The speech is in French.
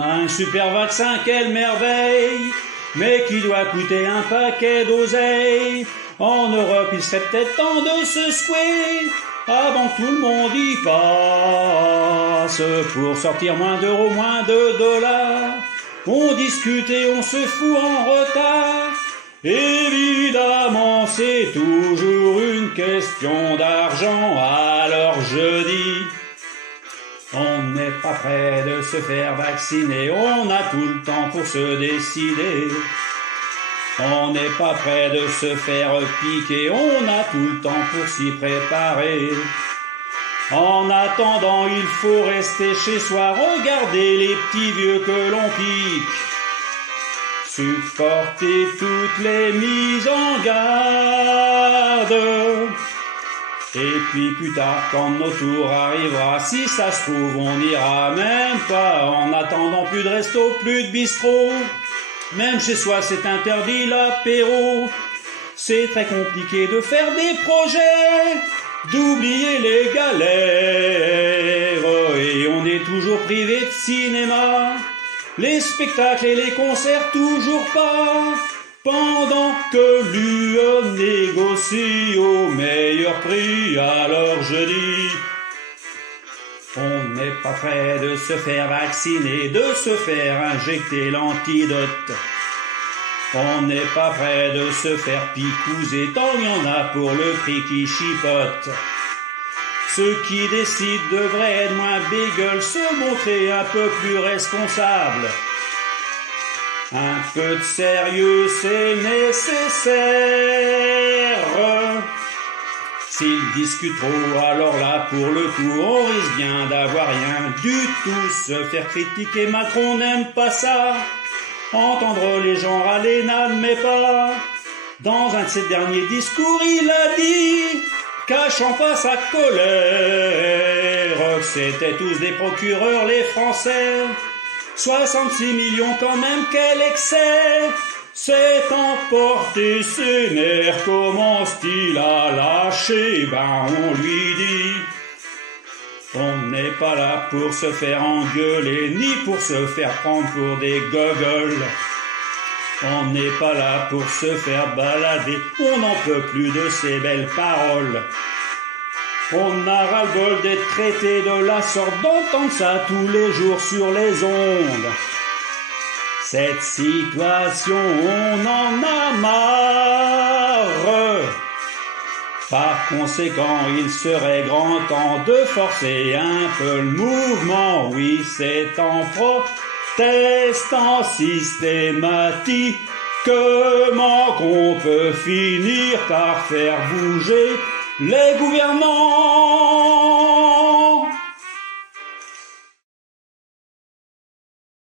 a un super vaccin, quelle merveille, mais qui doit coûter un paquet d'oseille. En Europe, il serait peut-être temps de se secouer avant que tout le monde y passe. Pour sortir moins d'euros, moins de dollars, on discute et on se fout en retard. Évidemment, c'est toujours une question d'argent, alors je dis, on n'est pas prêt de se faire vacciner, on a tout le temps pour se décider. On n'est pas prêt de se faire piquer, on a tout le temps pour s'y préparer. En attendant, il faut rester chez soi, regarder les petits vieux que l'on pique. Supporter toutes les mises en garde. Et puis plus tard, quand notre tour arrivera, si ça se trouve, on n'ira même pas. En attendant, plus de resto, plus de bistrot. Même chez soi, c'est interdit l'apéro. C'est très compliqué de faire des projets, d'oublier les galères. Et on est toujours privé de cinéma. Les spectacles et les concerts, toujours pas. Pendant que l'UE négocie au meilleur prix, alors je dis, on n'est pas prêt de se faire vacciner, de se faire injecter l'antidote. On n'est pas prêt de se faire picouser, tant il y en a pour le prix qui chipote. Ceux qui décident devraient être moins bégueules, se montrer un peu plus responsables. Un peu de sérieux, c'est nécessaire. S'ils discutent trop, alors là, pour le coup, on risque bien d'avoir rien du tout. Se faire critiquer, Macron n'aime pas ça. Entendre les gens râler n'admet pas. Dans un de ses derniers discours, il a dit, cachant pas sa colère, que c'étaient tous des procureurs, les Français. 66 millions quand même, quel excès! C'est emporté ses nerfs, commence-t-il à lâcher? Ben on lui dit, on n'est pas là pour se faire engueuler, ni pour se faire prendre pour des gogoles. On n'est pas là pour se faire balader, on n'en peut plus de ces belles paroles. On a ras-le-bol d'être traité de la sorte, d'entendre ça tous les jours sur les ondes. Cette situation, on en a marre. Par conséquent, il serait grand temps de forcer un peu le mouvement. Oui, c'est en protestant systématiquement qu'on peut finir par faire bouger les gouvernants.